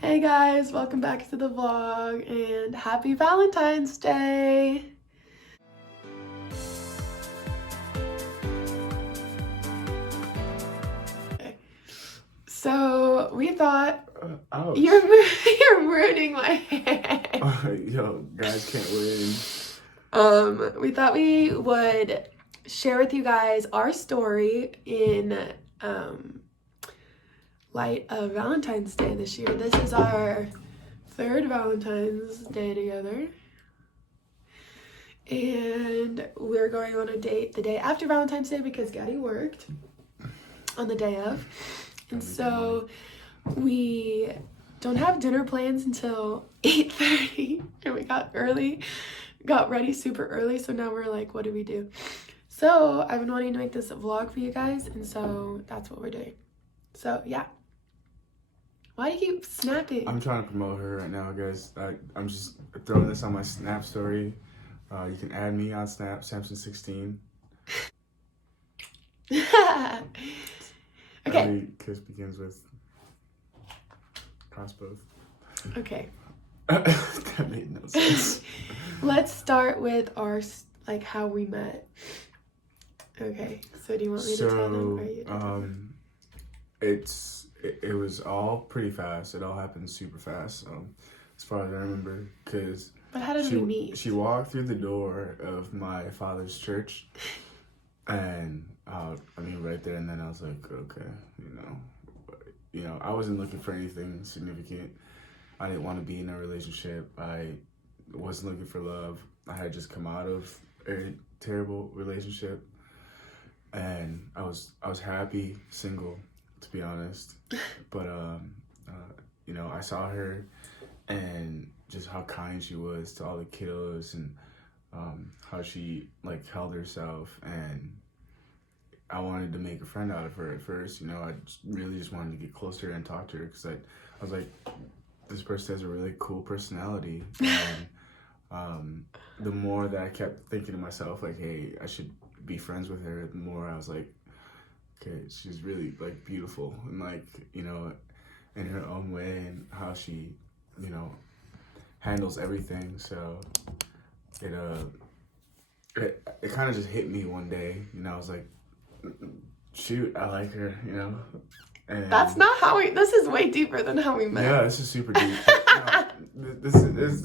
Hey guys, welcome back to the vlog and happy Valentine's Day! Okay. So we thought you're ruining my hair. Yo, guys can't win. We thought we would share with you guys our story in light of Valentine's Day this year. This is our third Valentine's Day together. And we're going on a date the day after Valentine's Day because Gadi worked on the day of. And so we don't have dinner plans until 8:30. And we got ready super early. So now we're like, what do we do? So I've been wanting to make this a vlog for you guys. And so that's what we're doing. So yeah. Why do you keep snapping? I'm trying to promote her right now, guys. I'm just throwing this on my Snap story. You can add me on Snap, Samson16. Okay. Every kiss begins with crossbow. Okay. That made no sense. Let's start with our, like, how we met. Okay. So do you want me to tell them or you tell them? It was all pretty fast. It all happened super fast, as far as I remember. But how did we meet? She walked through the door of my father's church, and right there and then I was like, okay, I wasn't looking for anything significant. I didn't want to be in a relationship. I wasn't looking for love. I had just come out of a terrible relationship, and I was happy single, to be honest. But I saw her and just how kind she was to all the kiddos, and how she held herself, and I wanted to make a friend out of her at first. I really just wanted to get closer and talk to her because I was like, this person has a really cool personality. And the more that I kept thinking to myself, like, hey, I should be friends with her, the more I was like, okay, she's really beautiful and in her own way, and how she handles everything. So it kind of just hit me one day. I was like, shoot, I like her. And that's not how this is way deeper than how we met. Yeah, this is super deep. This is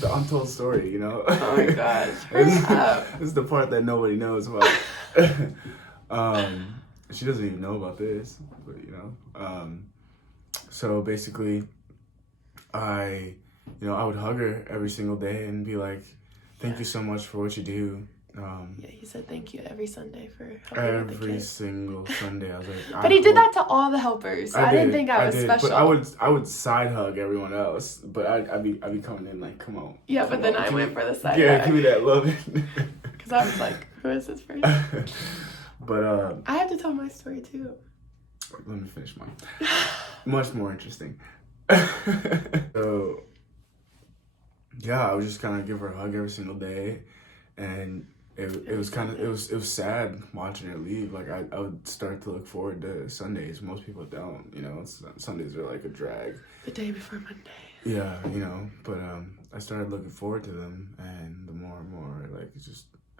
the untold story. Oh my gosh, hurry up. This is the part that nobody knows about. She doesn't even know about this, but so basically I would hug her every single day and be like, thank you so much for what you do. Yeah, he said thank you every Sunday for helping with the every kids. single Sunday. I was like, but he did that to all the helpers. So I didn't think I was special. But I would side hug everyone else. But I'd be coming in like, come on. Yeah, but then I went for the side hug. hug. Give me that love. Because I was like, who is this person? But I have to tell my story too. Let me finish mine. Much more interesting. So yeah, I would just kind of give her a hug every single day, and it was sad watching her leave. Like I would start to look forward to Sundays. Most people don't. Sundays are like a drag. The day before Monday. Yeah, but I started looking forward to them, and the more and more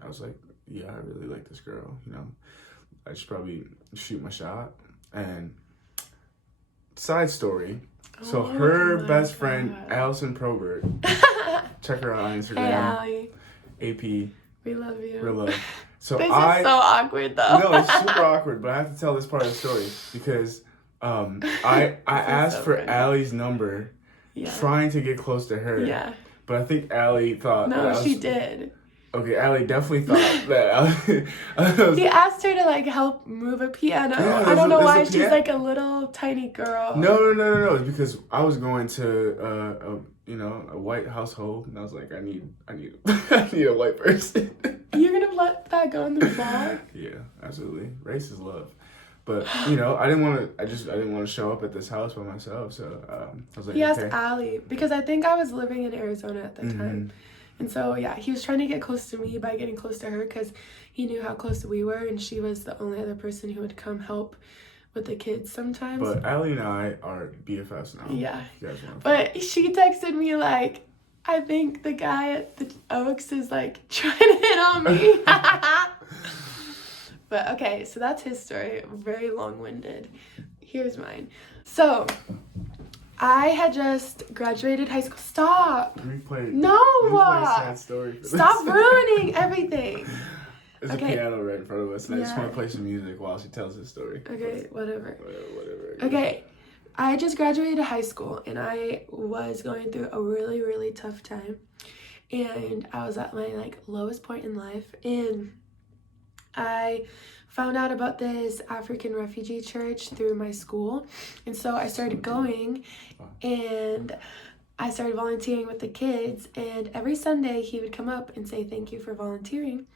I was like, yeah, I really like this girl. I should probably shoot my shot. And side story. So her best friend, Allison Probert, check her out on Instagram. Hey, Allie. AP. We love you. Real love. So this is so awkward, though. No, it's super awkward, but I have to tell this part of the story because I asked for Allie's number, trying to get close to her. Yeah. But I think Allie thought... No, she did. Okay, Allie definitely thought that... He asked her to, help move a piano. Yeah, I don't know why. She's like a little tiny girl. No. It's because I was going to, a white household, and I was like, I need a white person. You're gonna let that go in the vlog? Yeah, absolutely. Race is love. But I didn't want to show up at this house by myself. So I was like, he asked Allie because I think I was living in Arizona at the time. And so, yeah, he was trying to get close to me by getting close to her because he knew how close we were, and she was the only other person who would come help with the kids sometimes. But Allie and I are BFFs now. Yeah. If you guys want to. But she texted me like, I think the guy at the Oaks is like trying to hit on me. But okay, so that's his story. Very long-winded. Here's mine. So I had just graduated high school. Stop. No. Sad story for Stop this. ruining everything. There's Okay. a piano right in front of us, and I just Yeah. want to play some music while she tells this story. Okay, whatever. Whatever. Okay, I just graduated high school, and I was going through a really, really tough time. And I was at my like lowest point in life, and I found out about this African refugee church through my school. And so I started going, and I started volunteering with the kids, and every Sunday he would come up and say thank you for volunteering.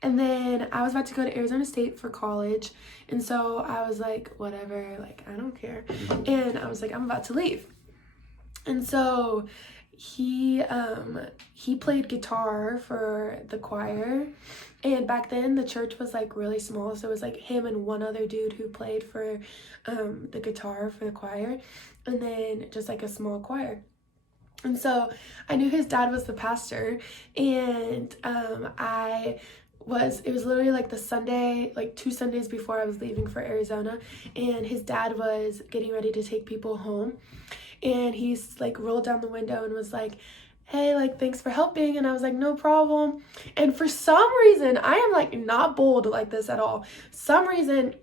And then I was about to go to Arizona State for college, and so I was like, whatever, like I don't care. And I was like, I'm about to leave. And so he played guitar for the choir, and back then the church was like really small, so it was like him and one other dude who played for the guitar for the choir, and then just like a small choir. And so I knew his dad was the pastor, and it was literally like the Sunday, like 2 Sundays before I was leaving for Arizona, and his dad was getting ready to take people home, and he's like rolled down the window and was like, hey, like thanks for helping. And I was like, no problem. And for some reason, I am like not bold like this at all. Some reason,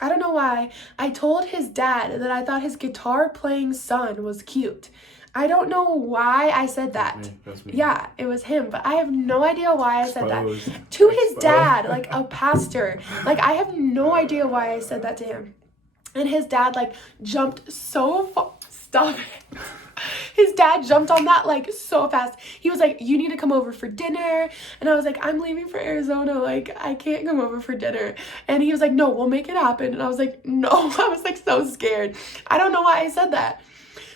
I don't know why, I told his dad that I thought his guitar playing son was cute. I don't know why I said that. That's me. Yeah, it was him, but I have no idea why I said that. Exposed. To his dad, like a pastor. Like, I have no idea why I said that to him. And his dad, like, jumped so far. Stop it. His dad jumped on that, like, so fast. He was like, you need to come over for dinner. And I was like, I'm leaving for Arizona. Like, I can't come over for dinner. And he was like, no, we'll make it happen. And I was like, no. I was, like, so scared. I don't know why I said that.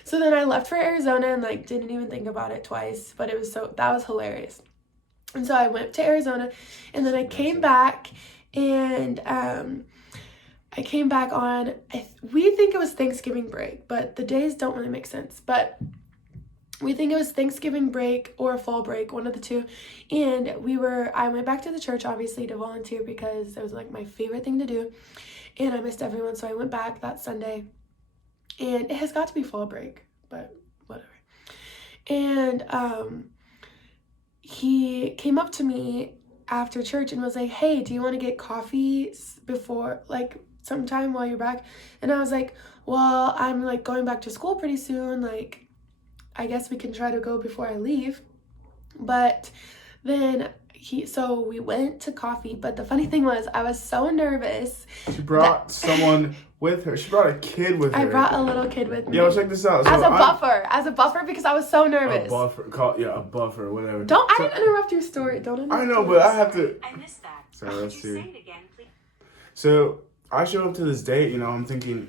So then I left for Arizona and like didn't even think about it twice, but that was hilarious. And so I went to Arizona, and then I came back, and I came back on, we think it was Thanksgiving break, but the days don't really make sense, but we think it was Thanksgiving break or fall break, one of the two. And I went back to the church, obviously, to volunteer because it was like my favorite thing to do, and I missed everyone, so I went back that Sunday. And it has got to be fall break, but whatever. And he came up to me after church and was like, hey, do you want to get coffee before, like, sometime while you're back? And I was like, well, I'm, like, going back to school pretty soon. Like, I guess we can try to go before I leave. But then so we went to coffee, but the funny thing was I was so nervous. She brought someone with her. She brought a kid with her. I brought a little kid with me. Yeah, well, check this out. So as a buffer because I was so nervous. A buffer, whatever. I didn't interrupt your story. Don't interrupt. I know, but I have to. I missed that. Sorry, let's see. Say it again, please. So I show up to this date, you know, I'm thinking.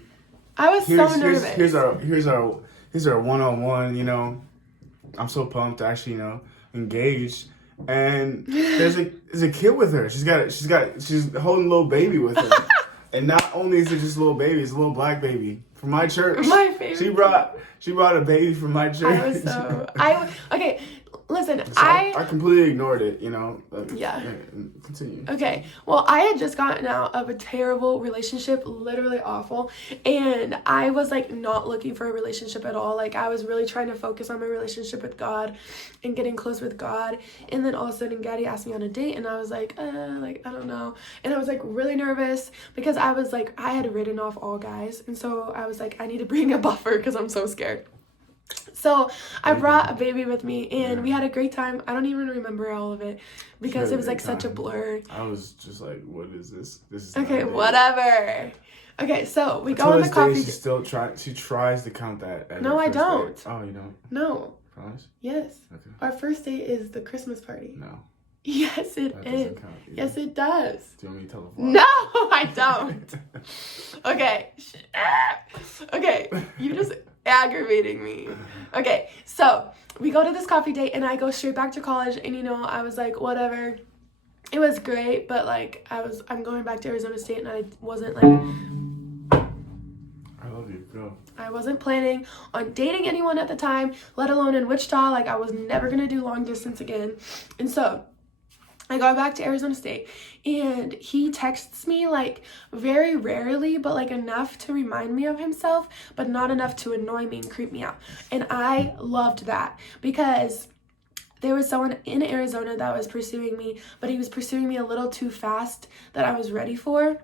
I was so nervous. Here's our one-on-one, you know. I'm so pumped to actually, you know, engage. And there's a kid with her. She's holding a little baby with her. And not only is it just a little baby, it's a little black baby from my church. My favorite. She brought a baby from my church. Okay, listen, So I completely ignored it, you know. Yeah. Continue. Okay, well, I had just gotten out of a terrible relationship, literally awful, and I was, like, not looking for a relationship at all. Like, I was really trying to focus on my relationship with God and getting close with God, and then all of a sudden, Gadi asked me on a date, and I was like, I don't know, and I was, like, really nervous because I was, like, I had written off all guys, and so I was, like, I need to bring a buffer because I'm so scared. So I brought a baby with me, and we had a great time. I don't even remember all of it because it was like such a blur. I was just like, what is this? This is okay, whatever. Okay, so we go on the coffee. She tries to count that as No, I don't. Date. Oh, you don't? No. Promise? Yes. Okay. Our first date is the Christmas party. No. Yes, it That is. doesn't count either. Yes, it does. Do you want me to tell the vlog? No, I don't. Okay. Okay, you just aggravating me. Okay, so we go to this coffee date, and I go straight back to college, and you know, I was like, whatever. It was great, but like I'm going back to Arizona State, and I wasn't like go. I wasn't planning on dating anyone at the time, let alone in Wichita. Like, I was never going to do long distance again. And so I got back to Arizona State, and he texts me, like, very rarely, but, like, enough to remind me of himself, but not enough to annoy me and creep me out. And I loved that, because there was someone in Arizona that was pursuing me, but he was pursuing me a little too fast that I was ready for.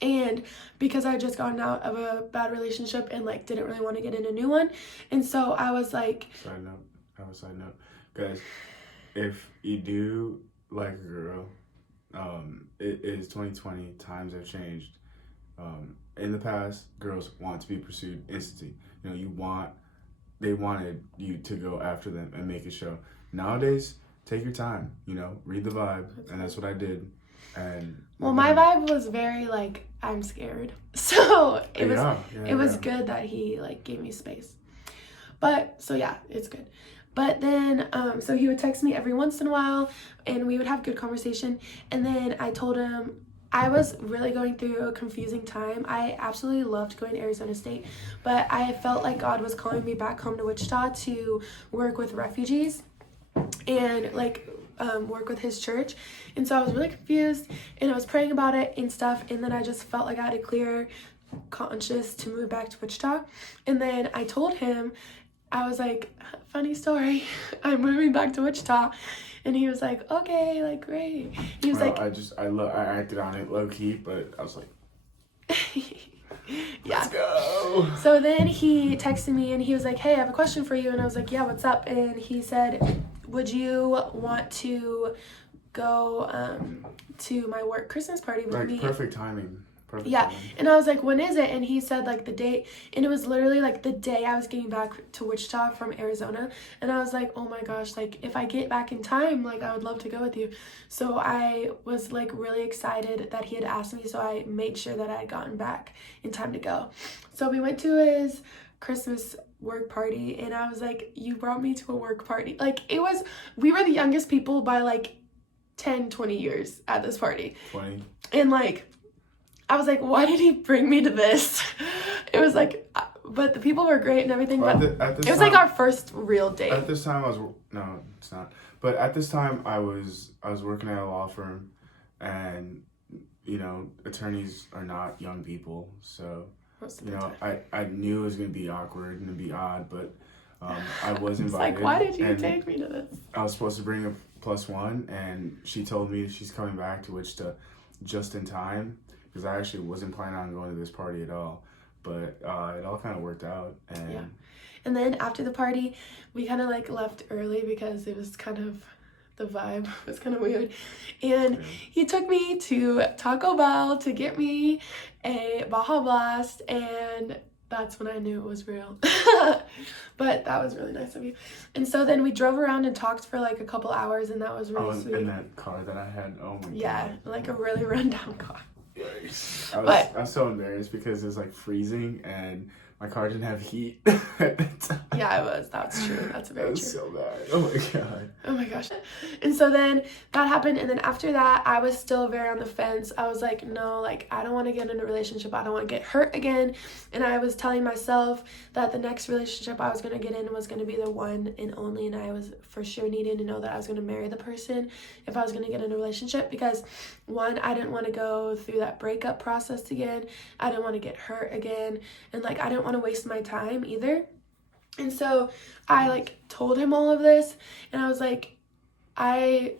And because I had just gotten out of a bad relationship and, like, didn't really want to get in a new one. And so I was like... Side note. Guys, if you do like a girl, it is 2020. Times have changed. In the past, girls want to be pursued instantly. You know, they wanted you to go after them and make it show. Nowadays, take your time, you know, read the vibe, and that's what I did. And well, my vibe was very, like, I'm scared. So it was good that he, like, gave me space. But, so yeah, it's good. But then, so he would text me every once in a while, and we would have good conversation. And then I told him I was really going through a confusing time. I absolutely loved going to Arizona State, but I felt like God was calling me back home to Wichita to work with refugees and, like, work with his church. And so I was really confused, and I was praying about it and stuff, and then I just felt like I had a clear conscience to move back to Wichita. And then I told him, I was like, funny story, I'm moving back to Wichita. And he was like, okay, like, great. He was like, I acted on it low key, but I was like, yeah. Let's go. So then he texted me and he was like, hey, I have a question for you. And I was like, yeah, what's up? And he said, would you want to go to my work Christmas party with me? Perfect timing. Yeah. And I was like, when is it? And he said, like, the date. And it was literally, like, the day I was getting back to Wichita from Arizona. And I was like, oh my gosh, like, if I get back in time, like, I would love to go with you. So I was, like, really excited that he had asked me. So I made sure that I had gotten back in time to go. So we went to his Christmas work party. And I was like, you brought me to a work party. Like, we were the youngest people by, like, 10, 20 years at this party. 20. And, like, I was like, why did he bring me to this? It was like, but the people were great and everything, but it was like our first real date. At this time, no, it's not. But at this time, I was working at a law firm, and, you know, attorneys are not young people. So, you know, I knew it was going to be awkward and be odd, but I was invited. It's like, why did you take me to this? I was supposed to bring a +1, and she told me she's coming back to Wichita just in time. Because I actually wasn't planning on going to this party at all. But it all kind of worked out. And yeah. And then after the party, we kind of, like, left early because it was kind of, the vibe was kind of weird. And he took me to Taco Bell to get me a Baja Blast. And that's when I knew it was real. But that was really nice of you. And so then we drove around and talked for, like, a couple hours. And that was really sweet. In that car that I had. Oh, my God. Yeah, like a really rundown car. I was so embarrassed because it was, like, freezing and my car didn't have heat at the time. Yeah, it was. That's true. That's very true. That was so bad. Oh my God. Oh my gosh. And so then that happened, and then after that, I was still very on the fence. I was like, no, like, I don't want to get in a relationship. I don't want to get hurt again. And I was telling myself that the next relationship I was going to get in was going to be the one and only, and I was for sure needing to know that I was going to marry the person if I was going to get in a relationship, because one, I didn't want to go through that breakup process again. I didn't want to get hurt again, and, like, I didn't want to waste my time either. And so I, like, told him all of this, and I was like, I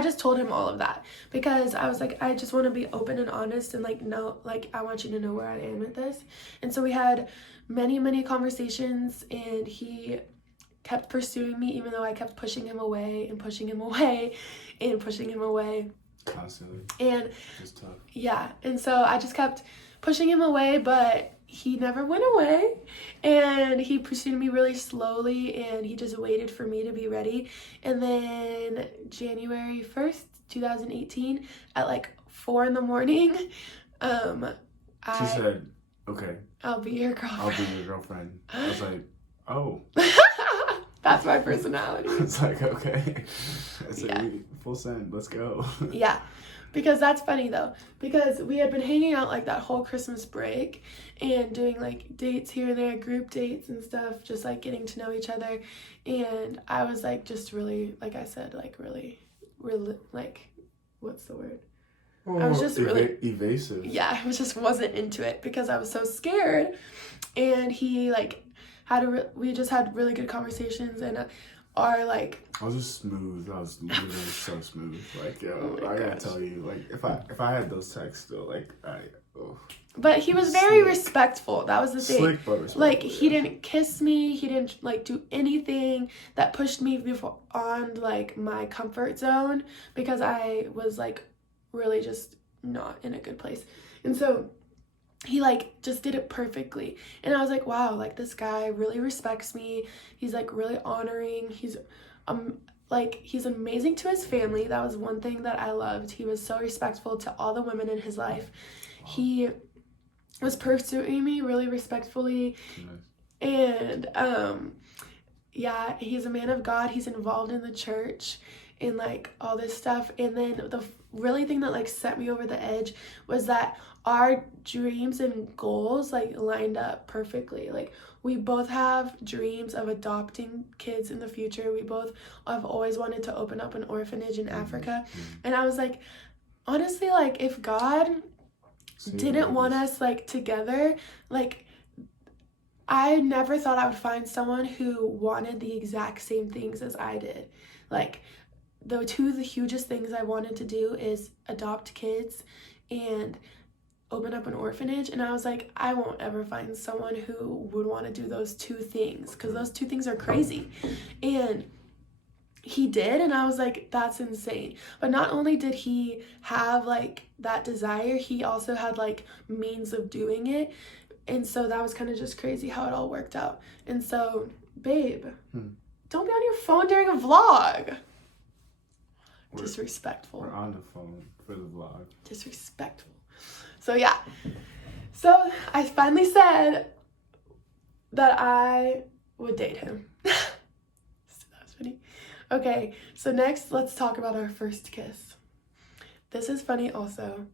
just told him all of that because I was like, I just want to be open and honest and, like, no, like, I want you to know where I am with this. And so we had many, many conversations, and he kept pursuing me even though I kept pushing him away and pushing him away and pushing him away. Constantly. And it's tough. Yeah, and so I just kept pushing him away, but he never went away, and he pursued me really slowly, and he just waited for me to be ready. And then January 1st, 2018, at like 4 in the morning, she said, okay, I'll be your girlfriend. I'll be your girlfriend. I was like, oh. That's my personality. It's like, okay. So Yeah. full send, let's go. Yeah. Because that's funny though, because we had been hanging out like that whole Christmas break and doing like dates here and there, group dates and stuff, just like getting to know each other. And I was like just really, like I said, like really, like, what's the word? I was just really evasive. Yeah, I just wasn't into it because I was so scared. And he like we just had really good conversations, and our like I was just smooth. I was literally so smooth. Like, yo, Oh my I gotta gosh. tell you, like, if I had those texts still, like, But he was very Slick. respectful. That was the thing. Slick but respectful. Like, he didn't kiss me. He didn't like do anything that pushed me beyond like my comfort zone, because I was like really just not in a good place. And so he like just did it perfectly. And I was like, wow, like this guy really respects me. He's like really honoring. He's he's amazing to his family. That was one thing that I loved. He was so respectful to all the women in his life. He was pursuing me really respectfully. And yeah, he's a man of God. He's involved in the church and like all this stuff. And then the really thing that like set me over the edge was that our dreams and goals like lined up perfectly. Like, we both have dreams of adopting kids in the future. We both have always wanted to open up an orphanage in Africa. And I was like, honestly, like if God didn't want us like together, like I never thought I would find someone who wanted the exact same things as I did. Like, the hugest things I wanted to do is adopt kids and open up an orphanage. And I was like, I won't ever find someone who would want to do those two things, because those two things are crazy. And he did, and I was like, that's insane. But not only did he have like that desire, he also had like means of doing it. And so that was kind of just crazy how it all worked out. And so, babe, don't be on your phone during a vlog. Disrespectful. We're on the phone for the vlog. Disrespectful. So yeah. So I finally said that I would date him. So that was funny. Okay, so next let's talk about our first kiss. This is funny also